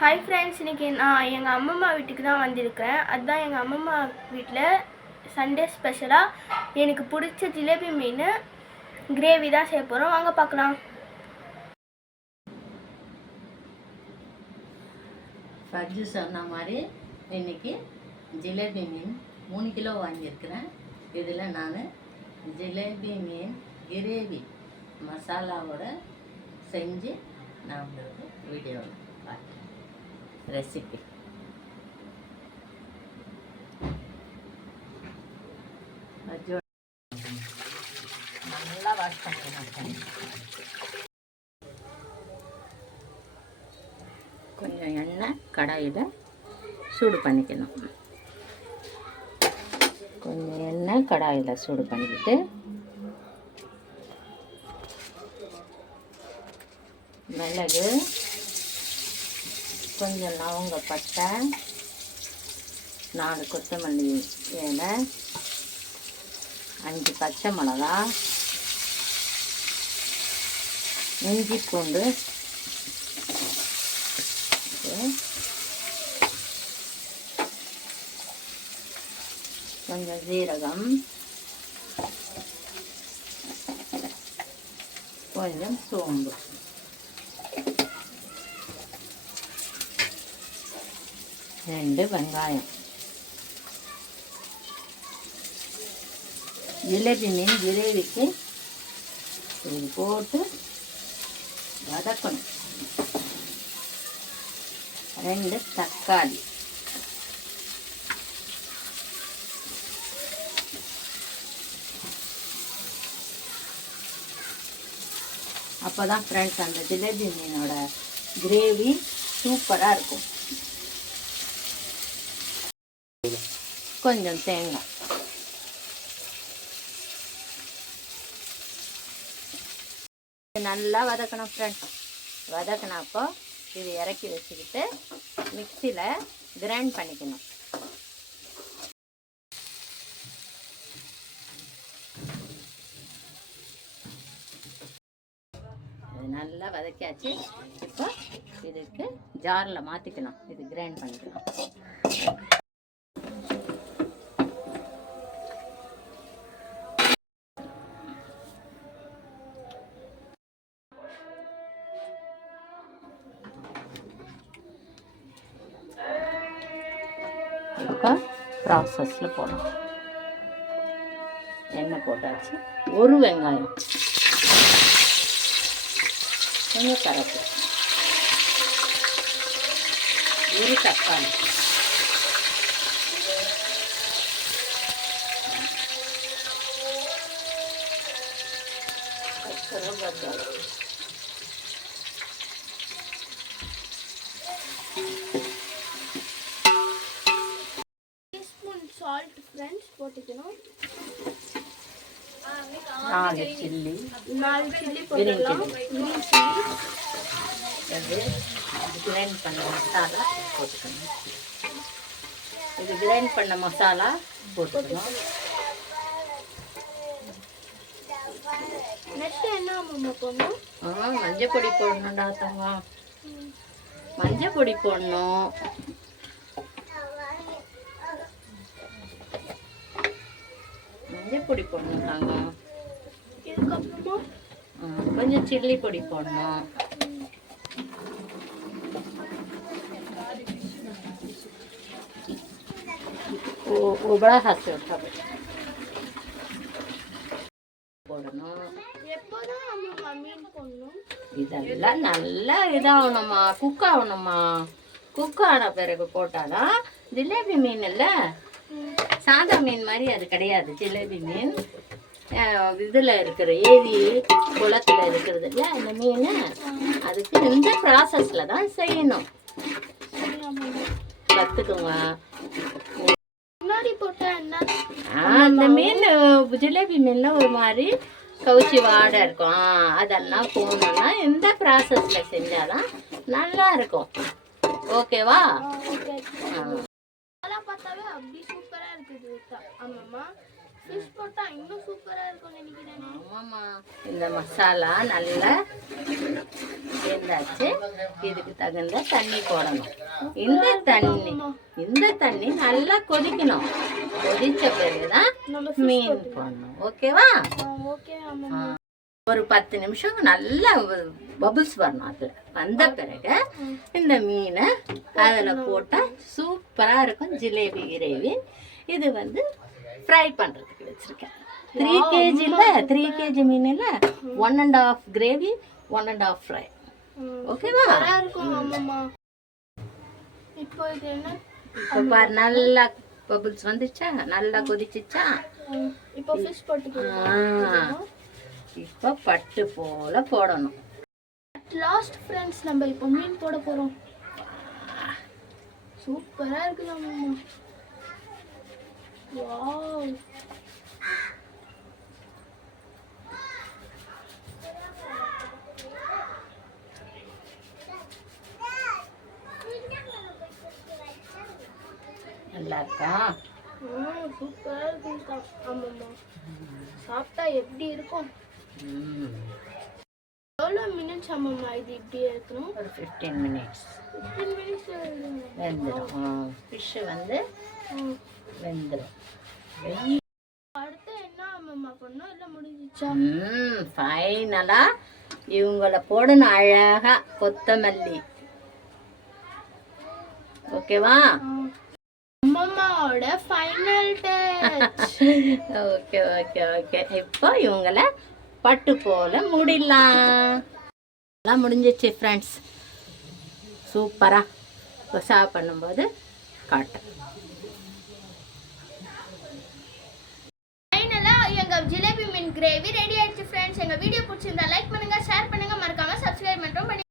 Hi friends, இன்றைக்கி நான் எங்கள் அம்மம்மா வீட்டுக்கு தான் வந்திருக்கேன். அதுதான் எங்கள் அம்மம்மா வீட்டில் சண்டே ஸ்பெஷலாக எனக்கு பிடிச்ச ஜிலேபி மீன் கிரேவி தான் செய்ய போகிறோம். வாங்க பார்க்கலாம். ஃபர்ஜு சொன்ன மாதிரி இன்றைக்கி ஜிலேபி மீன் 3 கிலோ வாங்கியிருக்கிறேன். இதில் நான் ஜிலேபி மீன் கிரேவி மசாலாவோட செஞ்சு நான் உங்களுக்கு வீடியோவில் பார்க்குறேன். ரெசிபி நல்லா வாஷ் பண்ணிக்கணும். கொஞ்சம் எண்ணெய் கடாயில் சூடு பண்ணிக்கணும். கொஞ்சம் எண்ணெய் கடாயில் சூடு பண்ணிக்கிட்டு மிளகு, கொஞ்சம் லவங்க பட்டை, 4 கொத்தமல்லி இலை, 5 பச்சை மிளகா, இஞ்சி பூண்டு, கொஞ்சம் ஜீரகம், கொஞ்சம் சோம்பு, ரெண்டு வெங்காயம். ஜிலேபி மீன் கிரேவிக்கு இது போட்டு வதக்கணும். 2 தக்காளி, அப்போதான் ஃப்ரெண்ட்ஸ் அந்த ஜிலேபி மீனோட கிரேவி சூப்பராக இருக்கும். கொஞ்சம் தேங்காய், நல்லா வதக்கணும் ஃப்ரெண்ட்ஸ். வதக்கினப்போ இது இறக்கி வச்சுக்கிட்டு மிக்சியில் கிரைண்ட் பண்ணிக்கணும். இது நல்லா வதக்கியாச்சு. இப்போ இதுக்கு ஜாரில் மாற்றிக்கணும். இது கிரைண்ட் பண்ணிக்கணும். இப்போ ப்ராசஸில் போடணும். எண்ணெய் போட்டாச்சு. 1 வெங்காயம், கொஞ்சம் கருவேப்பிலை, 1 தக்காளி, சால்ட் ஃப்ரெண்ட்ஸ் போட்டுக்கணும். 4 சில்லி, 4 சில்லி போட்டுக்கலாம். கிரீன் சில்லி, இது கிரைண்ட் பண்ண மசாலா போட்டுக்கணும். இது கிரைண்ட் பண்ண மசாலா போட்டுக்கணும். நெக்ஸ்ட் என்ன அம்மா போடணும்? மஞ்சள் பொடி போடணும்டா தங்க. மஞ்சள் பொடி போடணும். மஞ்சள் பொடி போடணும்டாங்க. இதுக்கப்புறமா கொஞ்சம் சில்லி பொடி போடணும். உபளா ஹாசி போடணும். எப்போதான் அம்மா மீன் போடணும்? இதெல்லாம் நல்லா இதாகணுமா, குக் ஆகணுமா. குக் ஆன பிறகு போட்டாதான் ஜிலேபி மீன் இல்லை, சாதா மீன் மாதிரி அது கிடையாது. ஜிலேபி மீன் இதில் இருக்கிற ஏரி குளத்தில் இருக்கிறது இல்லை அந்த மீன், அதுக்கு இந்த ப்ராசஸில் தான் செய்யணும். கற்றுக்குங்க. முன்னாடி போட்டால் என்ன? அந்த மீன் ஜிலேபி மீனில் ஒரு மாதிரி கவுச்சி வாடை இருக்கும். அதெல்லாம் போகணுன்னா இந்த ப்ராசஸில் செஞ்சாதான் நல்லா இருக்கும். ஓகேவா? பார்த்தாவே அப்படி சூப்பராக இருக்குது. ஆமாம்மா ஃபிஷ் போட்டா இன்னும் சூப்பரா இருக்கும் நினைக்கிறேன். ஆமாம்மா, இந்த மசாலா நல்லா வெந்தாச்சு. இதுக்கு தகுந்த தண்ணி போடணும். இந்த தண்ணி நல்லா கொதிக்கணும். கொதிச்ச பிறகுதான் மீன் போடணும். ஓகேவா? ஓகே அம்மா. ஒரு 10 நிமிஷம் நல்லா பபுள்ஸ் வரணும். அதில் வந்த பிறகு இந்த மீனை அதில் போட்டால் சூப்பராக இருக்கும் ஜிலேபி கிரேவி. இது வந்து ஃப்ரை பண்ணுறதுக்கு வச்சுருக்கேன். 3 kg 3 kg மீனில் 1.5 கிரேவி 1.5 ஃப்ரை. ஓகேவா? இருக்கும் அம்மா. இப்போ இது என்ன? இப்போ பாரு, நல்லா பபுள்ஸ் வந்துச்சா, நல்லா கொதிச்சிச்சா. இப்போ ஃபிஷ் போட்டுக்கலாம். இப்போ பட்டு போல போடணும். லாஸ்ட் ஃப்ரெண்ட்ஸ், நம்ம இப்போ மீன் போட போறோம். சூப்பரா இருக்குல்ல அம்மா. வாவ். நல்லா இருக்கா? சூப்பரா இருக்கு அம்மா. சாப்பிட்டா எப்படி இருக்கும்? எவ்வளோ மினிட்ஸ் அம்மா இது இப்படியே இருக்கணும்? ஒரு 15 மினிட்ஸ். 15 மினிட்ஸ் வெந்துடும். ஃபிஷ்ஷு வந்து வெந்துடும். அடுத்து என்ன அம்மா பண்ணணும்? இல்லை முடிஞ்சிச்சா? ஃபைனலா இவங்கள போடணும். அழகா கொத்தமல்லி. ஓகேவா? அம்மாவோட final touch. Okay okay okay. இப்போ இவங்கள பட்டு போல முடிடலாம். எல்லாம் முடிஞ்சிச்சு ஃப்ரெண்ட்ஸ். சூப்பராக சர்வ் பண்ணும்போது காட்டும். ஃபைனலாக எங்கள் ஜிலேபி மீன் கிரேவி ரெடி ஆயிடுச்சு ஃப்ரெண்ட்ஸ். எங்கள் வீடியோ பிடிச்சிருந்தா லைக் பண்ணுங்கள், ஷேர் பண்ணுங்கள், மறக்காமல் சப்ஸ்கிரைப் மட்டும் பண்ணி